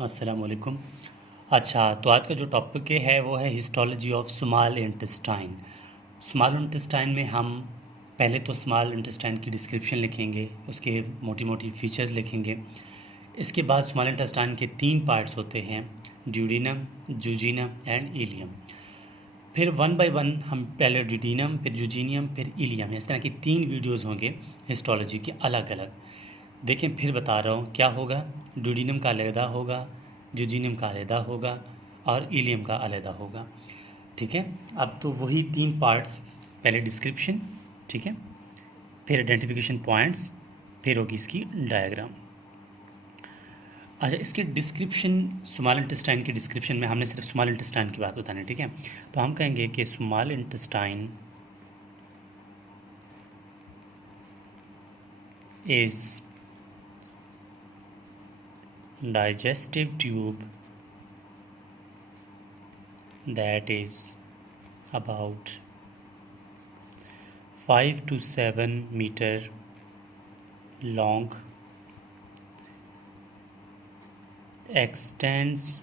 अस्सलाम वालेकुम। अच्छा, तो आज का जो टॉपिक है वो है histology of small intestine. Small intestine में हम पहले तो स्मॉल इंटेस्टाइन की डिस्क्रिप्शन लिखेंगे, उसके मोटी मोटी फीचर्स लिखेंगे। इसके बाद स्मॉल इंटेस्टाइन के 3 पार्ट्स होते हैं, ड्यूडेनम, जूजिनम एंड इलियम। फिर वन बाय वन हम पहले ड्यूडेनम, फिर जूजिनियम, फिर इलियम, इस तरह की 3 वीडियोज़ होंगे हिस्टोलॉजी के अलग अलग। देखें, फिर बता रहा हूँ क्या होगा। ड्यूडिनम का अलहदा होगा, जूजिनम का अलहदा होगा और इलियम का अलहदा होगा। ठीक है, अब तो वही 3 पार्ट्स, पहले डिस्क्रिप्शन, ठीक है, फिर आइडेंटिफिकेशन पॉइंट्स, फिर होगी इसकी डायग्राम। अच्छा, इसके डिस्क्रिप्शन, स्मॉल इंटेस्टाइन की डिस्क्रिप्शन में हमने सिर्फ स्मॉल इंटेस्टाइन की बात बतानी है, ठीक है। तो हम कहेंगे कि small intestine is digestive tube that is about 5 to 7 meter long, extends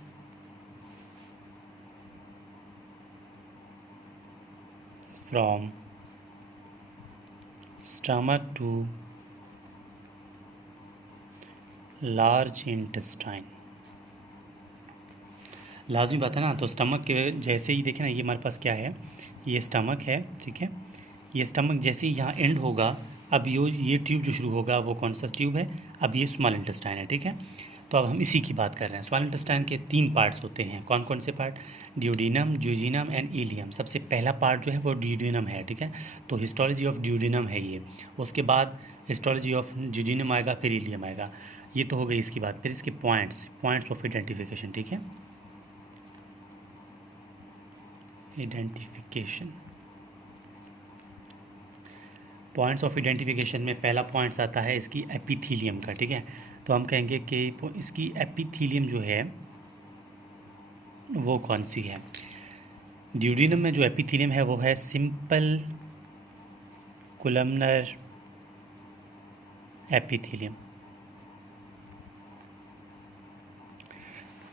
from stomach to large intestine. लाजमी बात है ना, तो स्टमक के जैसे ही देखें ना, ये हमारे पास क्या है, ये स्टमक है, ठीक है। ये स्टमक जैसे ही यहाँ एंड होगा, अब ये ट्यूब जो शुरू होगा वो कौन सा ट्यूब है, अब ये स्मॉल इंटेस्टाइन है, ठीक है। तो अब हम इसी की बात कर रहे हैं। स्मॉल इंटेस्टाइन के 3 पार्ट्स होते हैं, कौन कौन से पार्ट, ड्यूडिनम, जूजिनम एंड इलियम। सबसे पहला पार्ट जो है वो ड्यूडिनम है, ठीक है। तो हिस्टोलॉजी ऑफ ड्यूडिनम है ये। उसके बाद हिस्टोलॉजी ऑफ जूजिनम आएगा, फिर इलियम आएगा। ये तो हो गई इसकी बात। फिर इसके पॉइंट्स ऑफ आइडेंटिफिकेशन, ठीक है, आइडेंटिफिकेशन, पॉइंट्स ऑफ आइडेंटिफिकेशन में पहला पॉइंट्स आता है इसकी एपिथीलियम का, ठीक है। तो हम कहेंगे कि इसकी एपिथीलियम जो है वो कौन सी है। ड्यूडिनम में जो एपिथीलियम है वो है सिंपल कोलमनर एपिथीलियम।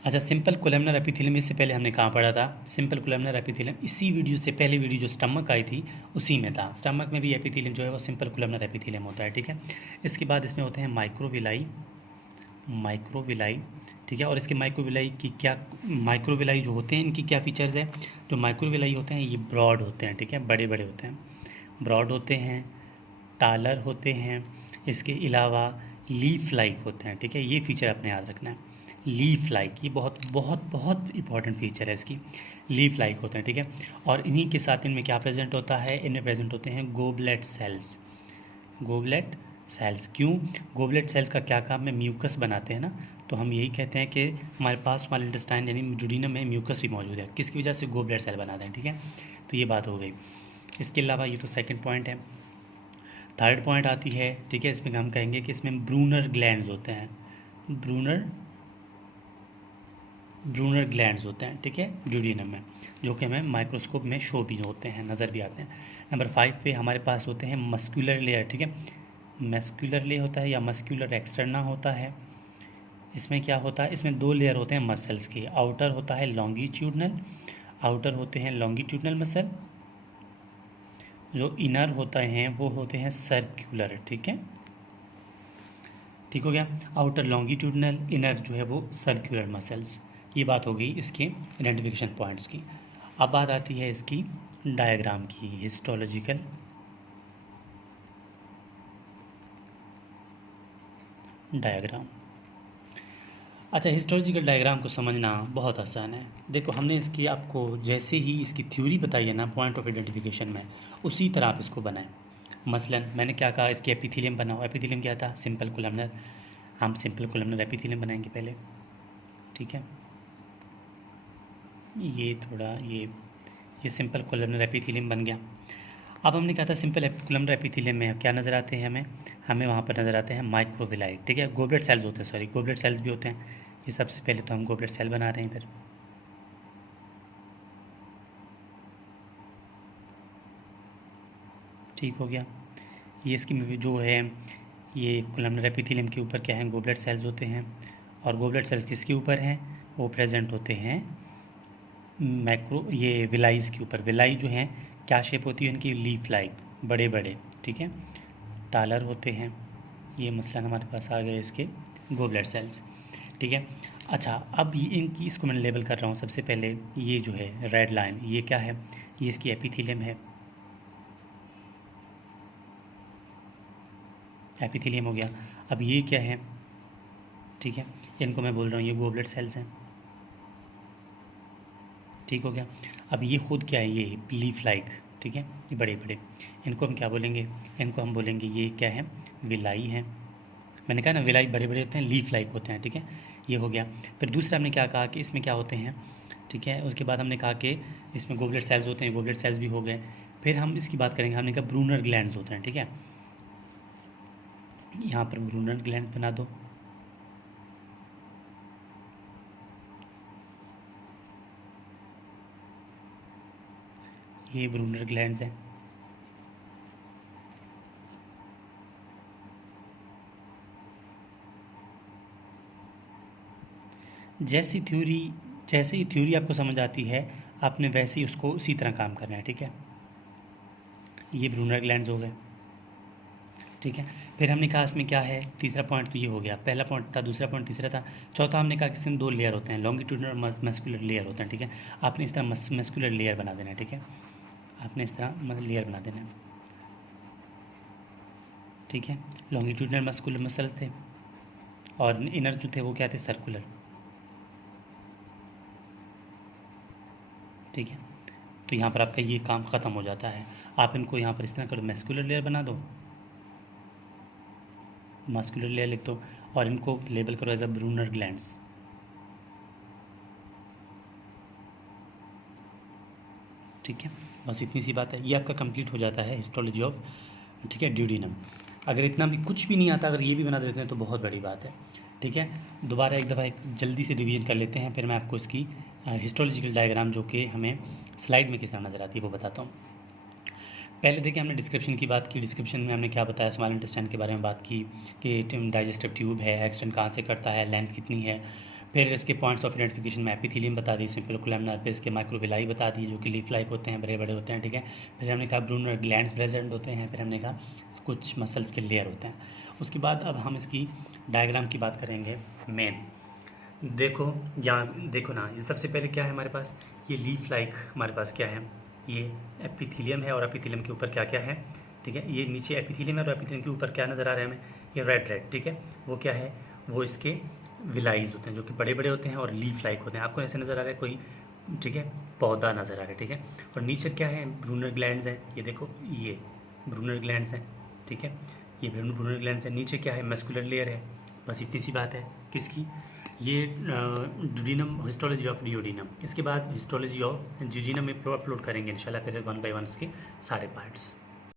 अच्छा, सिंपल कोलमनर एपिथेलियम इससे पहले हमने कहाँ पढ़ा था। सिंपल कोलमनर एपिथेलियम इसी वीडियो से पहले वीडियो जो स्टमक आई थी उसी में था। स्टमक में भी एपिथेलियम जो है वो सिंपल कोलमनर एपिथेलियम होता है, ठीक है। इसके बाद इसमें होते हैं माइक्रोविलाई, ठीक है। और इसके माइक्रोविलाई की क्या, माइक्रोविलाई जो होते हैं इनकी क्या फीचर्स है। जो माइक्रोविलाई होते हैं ये ब्रॉड होते हैं, ठीक है, बड़े बड़े होते हैं, ब्रॉड होते हैं, टालर होते हैं, इसके अलावा लीफ लाइक होते हैं, ठीक है। ये फीचर आपने याद रखना है, लीफ लाइक, ये बहुत बहुत बहुत इंपॉर्टेंट फीचर है इसकी, लीफ लाइक होते हैं, ठीक है। और इन्हीं के साथ इनमें क्या प्रेजेंट होता है, इनमें प्रेजेंट होते हैं गोबलेट सेल्स। गोबलेट सेल्स क्यों, गोबलेट सेल्स का क्या काम है, म्यूकस बनाते हैं ना। तो हम यही कहते हैं कि हमारे पास स्मॉल इंटेस्टाइन यानी जूडिनम में म्यूकस भी मौजूद है, किसकी वजह से, गोबलेट सेल बनाते हैं, ठीक है। तो ये बात हो गई। इसके अलावा ये तो सेकेंड पॉइंट है। थर्ड पॉइंट आती है, ठीक है, इसमें हम कहेंगे कि इसमें ब्रूनर ग्लैंड्स होते हैं, ब्रूनर ग्लैंड्स होते हैं, ठीक है, ड्यूडिनम में, जो कि हमें माइक्रोस्कोप में शो भी होते हैं, नज़र भी आते हैं। नंबर 5 पे हमारे पास होते हैं मस्कुलर लेयर, ठीक है। मस्कुलर लेयर होता है या मस्कुलर एक्सटर्ना होता है। इसमें क्या होता है, इसमें 2 लेयर होते हैं मसल्स के। आउटर होता है लॉन्गिट्यूडनल, आउटर होते हैं लॉन्गिट्यूडनल मसल, जो इनर होता है वो होते हैं सर्कुलर, ठीक है, ठीक हो गया। आउटर लॉन्गिट्यूडनल, इनर जो है वो सर्कुलर मसल्स। ये बात हो गई इसके आइडेंटिफिकेशन पॉइंट्स की। अब बात आती है इसकी डायग्राम की, हिस्टोलॉजिकल डायग्राम। अच्छा, हिस्टोलॉजिकल डायग्राम को समझना बहुत आसान है। देखो, हमने इसकी आपको जैसे ही इसकी थ्योरी बताई है ना पॉइंट ऑफ आइडेंटिफिकेशन में, उसी तरह आप इसको बनाएं। मसलन मैंने क्या कहा, इसकी एपिथेलियम बनाओ। एपिथेलियम क्या था, सिंपल कोलमनर। हम सिंपल कोलमनर एपिथेलियम बनाएंगे पहले, ठीक है। ये थोड़ा ये सिंपल कोलमनर एपिथेलियम बन गया। अब हमने कहा था सिंपल कोलमनर एपिथेलियम में क्या नज़र आते हैं हमें वहाँ पर नज़र आते हैं माइक्रोविलाई, ठीक है। गोबलेट सेल्स होते हैं, सॉरी, गोबलेट सेल्स भी होते हैं। ये सबसे पहले तो हम गोबलेट सेल बना रहे हैं इधर, ठीक हो गया। ये इसकी जो है ये कोलमनर एपिथेलियम के ऊपर क्या है, गोबलेट सेल्स होते हैं। और गोबलेट सेल्स किसके ऊपर हैं? वो प्रेजेंट होते हैं ये विलाइज के ऊपर। विलाई जो हैं क्या शेप होती है इनकी? लीफ लाइक, बड़े बड़े, ठीक है, टालर होते हैं। ये मसलन हमारे पास आ गए इसके गोबलेट सेल्स, ठीक है। अच्छा, अब ये इनकी इसको मैं लेबल कर रहा हूँ। सबसे पहले ये जो है रेड लाइन, ये क्या है? ये इसकी एपिथेलियम है, एपिथेलियम हो गया। अब ये क्या है? ठीक है, इनको मैं बोल रहा हूँ ये गोबलेट सेल्स हैं, ठीक हो गया। अब ये खुद क्या है? ये लीफ लाइक, ठीक है, ये बड़े बड़े, इनको हम क्या बोलेंगे? इनको हम बोलेंगे ये क्या है? विलाई हैं। मैंने कहा ना विलाई बड़े बड़े होते हैं, लीफ लाइक होते हैं, ठीक है, ये हो गया। फिर दूसरा हमने क्या कहा कि इसमें क्या होते हैं, ठीक है। उसके बाद हमने कहा कि इसमें गोबलेट सेल्स होते हैं, गोबलेट सेल्स भी हो गए। फिर हम इसकी बात करेंगे, हमने कहा ब्रूनर ग्लैंड्स होते हैं, ठीक है। यहाँ पर ब्रूनर ग्लैंड्स बना दो। ये ब्रूनर ग्लैंड्स हैं। जैसे ही थ्योरी आपको समझ आती है, आपने वैसे ही उसको उसी तरह काम करना है, ठीक है। ये ब्रूनर ग्लैंड्स हो गए, ठीक है। फिर हमने कहा इसमें क्या है? तीसरा पॉइंट तो ये हो गया, पहला पॉइंट था, दूसरा पॉइंट तीसरा था, चौथा हमने कहा कि इसमें 2 लेयर होते हैं, लॉन्गिट्यूडनल और मस्कुलर लेयर होते हैं, ठीक है। आपने इस तरह मस्कुलर लेयर बना देना है, ठीक है, आपने इस तरह लेयर बना देना है, ठीक है। लॉन्गिट्यूडनल मस्कुलर मसल्स थे और इनर जो थे वो क्या थे? सर्कुलर, ठीक है। तो यहाँ पर आपका ये काम ख़त्म हो जाता है। आप इनको यहाँ पर इस तरह करो, मस्कुलर लेयर बना दो, मस्कुलर लेयर लिख दो, और इनको लेबल करो एज अ ब्रूनर ग्लैंड्स, ठीक है। बस इतनी सी बात है, ये आपका कंप्लीट हो जाता है हिस्टोलॉजी ऑफ, ठीक है, ड्यूडिनम। अगर इतना भी कुछ भी नहीं आता, अगर ये भी बना देते हैं तो बहुत बड़ी बात है, ठीक है। दोबारा एक दफ़ा एक जल्दी से रिवीजन कर लेते हैं, फिर मैं आपको इसकी हिस्टोलॉजिकल डायग्राम जो कि हमें स्लाइड में किस तरह नज़र आती है वो बताता हूँ। पहले देखिए हमने डिस्क्रिप्शन की बात की। डिस्क्रिप्शन में हमने क्या बताया? स्मॉल इंटेस्टाइन के बारे में बात की कि डाइजेस्टिव ट्यूब है, एक्सटेंड कहाँ से करता है, लेंथ कितनी है। फिर इसके पॉइंट्स ऑफ आइडेंटिफिकेशन में एपिथेलियम बता दी, सिम्प्लिकुलर पे इसके माइक्रोविलाई बता दी जो कि लीफ लाइक होते हैं, बड़े बड़े होते हैं, ठीक है। फिर हमने कहा ब्रूनर ग्लैंड्स प्रेजेंट होते हैं। फिर हमने कहा कुछ मसल्स के लेयर होते हैं। उसके बाद अब हम इसकी डायग्राम की बात करेंगे मेन। देखो यहाँ देखो ना, ये सबसे पहले क्या है हमारे पास? ये लीफ लाइक हमारे पास क्या है? ये एपिथेलियम है, और एपिथेलियम के ऊपर क्या क्या है, ठीक है। ये नीचे एपिथेलियम है और एपिथेलियम के ऊपर क्या नज़र आ रहा है हमें? ये रेड रेड, ठीक है। वो क्या है? वो इसके विलाइज होते हैं जो कि बड़े बड़े होते हैं और लीफ लाइक होते हैं। आपको ऐसे नज़र आ रहा है कोई, ठीक है, पौधा नज़र आ रहा है, ठीक है। और नीचे क्या है? ब्रूनर ग्लैंड्स हैं, ये देखो, ये ब्रूनर ग्लैंड्स हैं, ठीक है, ये ब्रूनर ग्लैंड्स हैं। नीचे क्या है? मस्कुलर लेयर है। बस इतनी सी बात है किसकी? ये ड्यूडिनम, हिस्टोलॉजी ऑफ डियोडिनम। इसके बाद हिस्टोलॉजी ऑफ जियोजिनम में अपलोड करेंगे इंशाल्लाह, फिर 1 बाय 1 उसके सारे पार्ट्स।